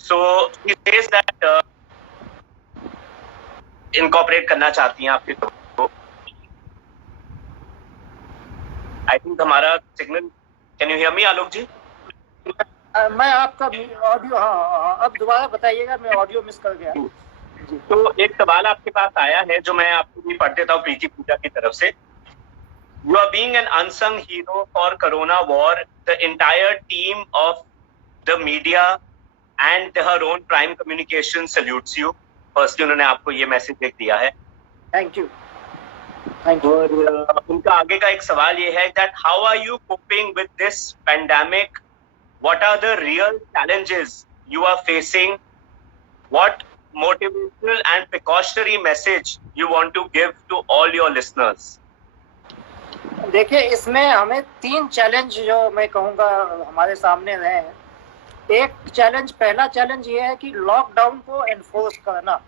So he says that incorporate करना चाहती हैं आपके को। आई थिंक हमारा signal, can you hear me Alok ji? मैं आपका ऑडियो, हाँ अब दोबारा बताइएगा, मैं ऑडियो मिस कर गया। तो एक सवाल आपके पास आया है जो मैं आपको भी पढ़ देता हूँ प्रीति पूजा की तरफ से। You are being an unsung hero for Corona war. The entire team of the media and her own Prime Communication salutes you. Firstly, उन्होंने आपको ये मैसेज लिख दिया है। Thank you. और उनका आगे का एक सवाल ये है that how are you coping with this pandemic? What are the real challenges you are facing? What motivational and precautionary message you want to give to all your listeners? देखिए, इसमें हमें 3 चैलेंज जो मैं कहूँगा हमारे सामने रहे हैं। एक चैलेंज, पहला चैलेंज ये है कि लॉकडाउन को एनफोर्स करना।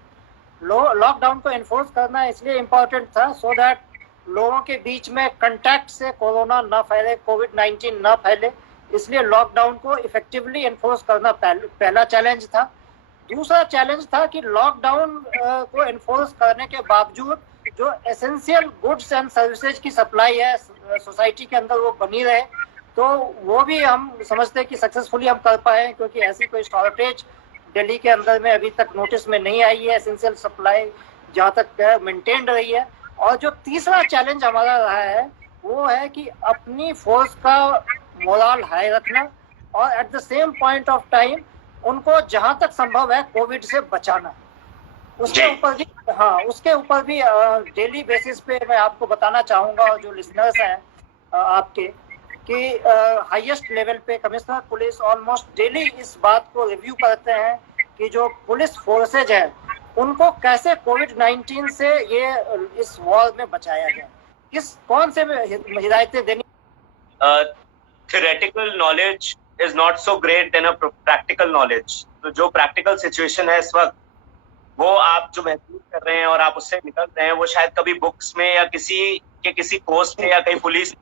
लॉकडाउन को एनफोर्स करना इसलिए इम्पोर्टेंट था सो दैट लोगों के बीच में कंटैक्ट से कोरोना ना फैले, कोविड-19 ना फैले, इसलिए लॉकडाउन को इफेक्टिवली एनफोर्स करना पहला चैलेंज था। दूसरा चैलेंज था कि लॉकडाउन को एनफोर्स करने के बावजूद जो एसेंशियल गुड्स एंड सर्विसेज की सप्लाई है सोसाइटी के अंदर वो बनी रहे, तो वो भी हम समझते हैं कि सक्सेसफुली हम कर पाए, क्योंकि ऐसी कोई शॉर्टेज दिल्ली के अंदर में अभी तक नोटिस में नहीं आई है। एसेंशियल सप्लाई जहाँ तक मेंटेन रही है। और जो तीसरा चैलेंज हमारा रहा है वो है कि अपनी फोर्स का मोरल हाई रखना और at the same point of time उनको जहाँ तक संभव है कोविड से बचाना। उसके ऊपर भी, हाँ, उसके ऊपर भी डेली बेसिस पे मैं आपको बताना चाहूँगा, और जो लिसनर्स हैं आपके, कि हाईएस्ट लेवल पे कमिश्नर पुलिस ऑलमोस्ट डेली इस बात को रिव्यू करते हैं कि जो पुलिस फोर्सेज है उनको कैसे कोविड-19 से ये इस वॉर में बचाया जाए, कौन से हिदायतें देनी। Theoretical knowledge is not so great than a practical knowledge. तो जो प्रैक्टिकल सिचुएशन है इस वक्त, वो आप जो महसूस कर रहे हैं और आप उससे निकल रहे हैं, वो शायद कभी बुक्स में या किसी कोर्स में या कहीं पुलिस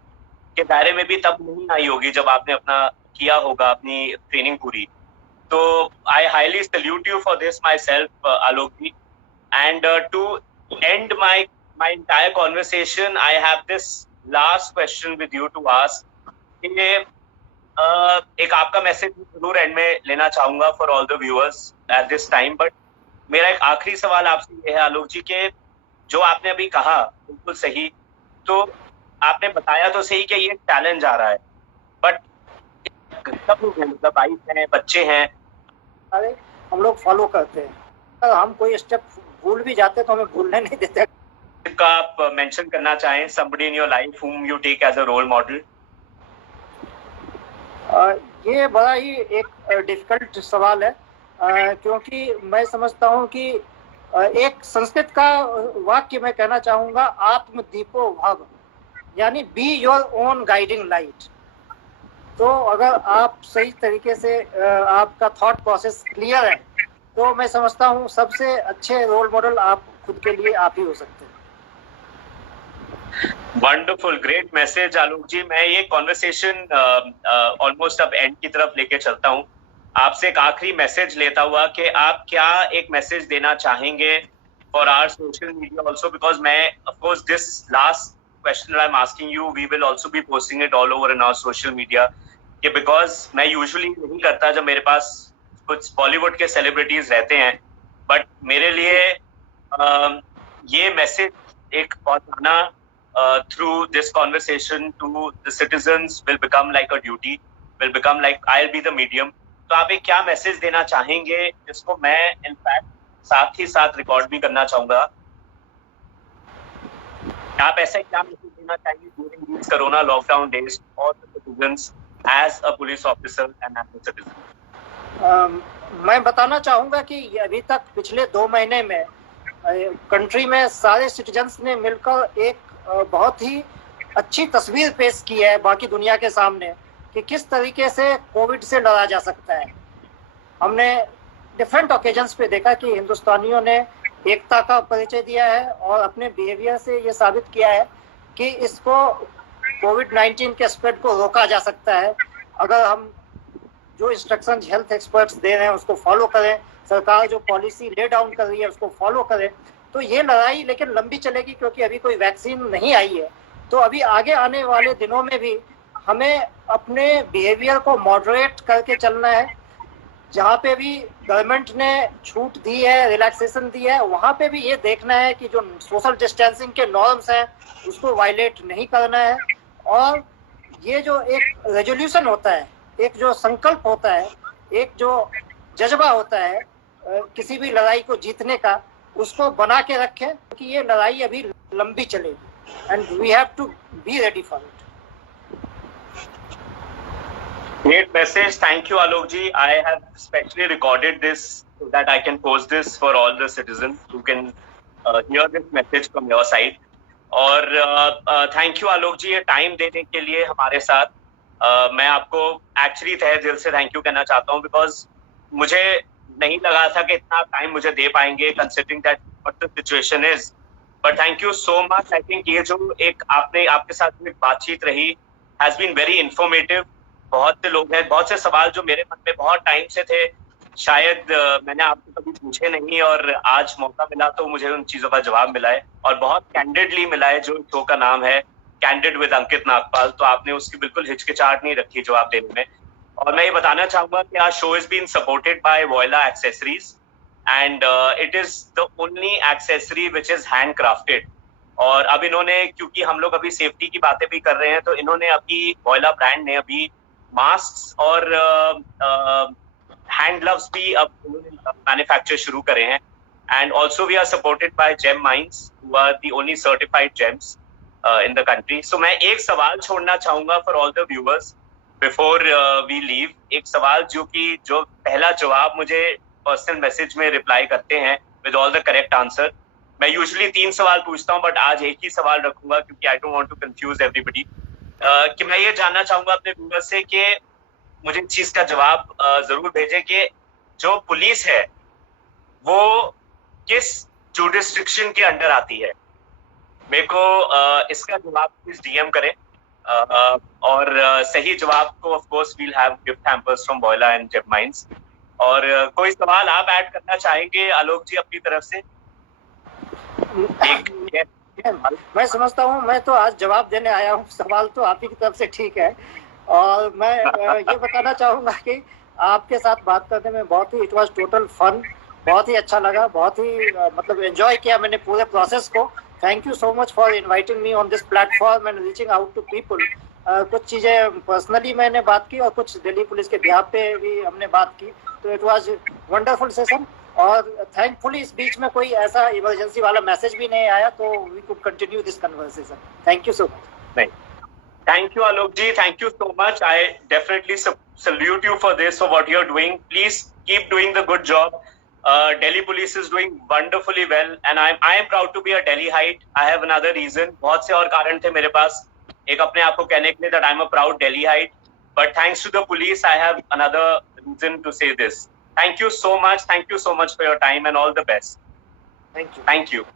के दायरे में भी तब नहीं आई होगी जब आपने अपना किया होगा अपनी ट्रेनिंग पूरी। तो I highly salute you for this myself Alok ji. And to end my entire conversation, I have this last question with you to ask. एक आपका मैसेज जरूर एंड में लेना चाहूंगा for all the viewers at this time, but मेरा एक आखिरी सवाल आपसे ये है आलोक जी के जो आपने अभी कहा बिल्कुल सही, तो आपने बताया तो सही कि ये चैलेंज आ रहा है, बट सब लोग हैं, मतलब वाइफ हैं, बच्चे हैं, अरे हम लोग फॉलो करते हैं, अगर हम कोई स्टेप भूल भी जाते तो हमें भूलने नहीं देते। का आप मेंशन करना चाहें somebody in your life whom you take as a role model? ये बड़ा ही एक डिफिकल्ट सवाल है, क्योंकि मैं समझता हूँ कि एक संस्कृत का वाक्य मैं कहना चाहूँगा, आत्मदीपो भव, यानी be your own guiding light. तो अगर आप सही तरीके से आपका थॉट प्रोसेस क्लियर है तो मैं समझता हूँ सबसे अच्छे रोल मॉडल आप खुद के लिए आप ही हो सकते हैं। वंडरफुल, ग्रेट मैसेज आलोक जी। मैं ये कॉन्वर्सेशन ऑलमोस्ट अब एंड की तरफ लेके चलता हूँ। आपसे एक आखिरी मैसेज लेता हुआ कि आप क्या एक मैसेज देना चाहेंगे for our social media also, because मैं of course this last question I am asking you we will also be posting it all over in our social media, कि बिकॉज मैं यूजुअली नहीं करता जब मेरे पास कुछ बॉलीवुड के सेलिब्रिटीज रहते हैं, बट मेरे लिए ये मैसेज एक पहुंचाना through this conversation to the citizens will become like a duty, will become like I'll be the medium. तो आप एक क्या मैसेज देना चाहेंगे जिसको मैं इनफैक्ट साथ ही साथ रिकॉर्ड भी करना चाहूंगा? आप ऐसा क्या मैसेज देना चाहेंगे during these corona lockdown days for the citizens as a police officer and as a citizen? मैं बताना चाहूंगा कि अभी तक पिछले 2 महीने में कंट्री में सारे सिटीजन्स ने मिलकर एक बहुत ही अच्छी तस्वीर पेश की है बाकी दुनिया के सामने कि किस तरीके से कोविड से लड़ा जा सकता है। हमने डिफरेंट ओकेजन्स पे देखा कि हिंदुस्तानियों ने एकता का परिचय दिया है और अपने बिहेवियर से ये साबित किया है कि इसको कोविड-19 के स्प्रेड को रोका जा सकता है अगर हम जो इंस्ट्रक्शन हेल्थ एक्सपर्ट्स दे रहे हैं उसको फॉलो करें, सरकार जो पॉलिसी ले डाउन कर रही है उसको फॉलो करें। तो ये लड़ाई लेकिन लंबी चलेगी, क्योंकि अभी कोई वैक्सीन नहीं आई है। तो अभी आगे आने वाले दिनों में भी हमें अपने बिहेवियर को मॉडरेट करके चलना है। जहाँ पे भी गवर्नमेंट ने छूट दी है, रिलैक्सेशन दी है, वहाँ पे भी ये देखना है कि जो सोशल डिस्टेंसिंग के नॉर्म्स हैं उसको वायलेट नहीं करना है। और ये जो एक रेजोल्यूशन होता है, एक जो संकल्प होता है, एक जो जज्बा होता है किसी भी लड़ाई को जीतने का, उसको बना के रखें, क्योंकि ये लड़ाई अभी लंबी चलेगी and we have to be ready for it. Great message. Thank you, Alok ji. I have specially recorded this so that I can post this for all the citizens who can hear this message from your side. और thank you आलोक जी, ये time देने के लिए हमारे साथ। मैं आपको actually तहे दिल से थैंक यू कहना चाहता हूँ, बिकॉज मुझे नहीं लगा था कि इतना टाइम मुझे दे पाएंगे, considering that what the situation is. But thank you so much. I think ये जो एक आपके साथ में बातचीत रही हैज बीन वेरी इंफॉर्मेटिव। बहुत से लोग हैं, बहुत से सवाल जो मेरे मन में बहुत टाइम से थे, शायद मैंने आपको कभी पूछे नहीं, और आज मौका मिला तो मुझे उन चीजों का जवाब मिला है, और बहुत कैंडिडली मिला है। जो शो का नाम है कैंडिड विद अंकित नागपाल, तो आपने उसकी बिल्कुल हिचकिचाहट नहीं रखी जवाब देने में। और मैं ये बताना चाहूंगा कि आज show is been supported by Voila accessories and it is the only accessory which is handcrafted. और अब इन्होंने, क्योंकि हम लोग अभी सेफ्टी की बातें भी कर रहे हैं, तो इन्होंने अभी वॉयला ब्रांड ने अभी मास्क और हैंड ग्लव्स भी अब मैन्युफैक्चर शुरू करे हैं। And also we are supported by Gem Mines, who are the only certified gems in the country. So मैं एक सवाल छोड़ना चाहूंगा for all the viewers before we leave. एक सवाल जो पहला जवाब मुझे पर्सनल मैसेज में रिप्लाई करते हैं with all the correct answer. मैं यूजुअली 3 सवाल पूछता हूँ, बट आज एक ही सवाल रखूंगा क्योंकि I don't want to confuse everybody. कि मैं ये जानना चाहूंगा अपने व्यूअर्स से कि मुझे इस चीज का जवाब जरूर भेजें कि जो पुलिस है वो किस जुडिस्ट्रिक्शन के अंडर आती है। मेरे को इसका जवाब प्लीज डीएम करें, और सही जवाब को of course we'll have gift hampers from Voila and Gem Mines. और कोई सवाल आप ऐड करना चाहेंगे आलोक जी अपनी तरफ से? मैं समझता हूँ, मैं तो आज जवाब देने आया हूँ, सवाल तो आप ही की तरफ से ठीक है। और मैं ये बताना चाहूंगा कि आपके साथ बात करने में बहुत ही, इट वाज टोटल फन, बहुत ही अच्छा लगा, बहुत ही मतलब एंजॉय किया मैंने पूरे प्रोसेस को। Thank you so much for inviting me on this platform and reaching out to people. कुछ चीजें पर्सनली मैंने बात की और कुछ दिल्ली पुलिस के बिहाफ पे भी हमने बात की, तो इट वाज वंडरफुल सेशन। और थैंकफुली इस बीच में कोई ऐसा इमरजेंसी वाला मैसेज भी नहीं आया, तो we could continue this conversation. Thank you so much. Thank you, Alok ji. Thank you so much. I definitely salute you for this, for what you're doing. Please keep doing the good job. Delhi Police is doing wonderfully well, and I am proud to be a Delhiite. I have another reason. बहुत से और कारण थे मेरे पास एक अपने आप को कहने के लिए that I'm a proud Delhiite. But thanks to the police, I have another reason to say this. Thank you so much. Thank you so much for your time and all the best. Thank you. Thank you.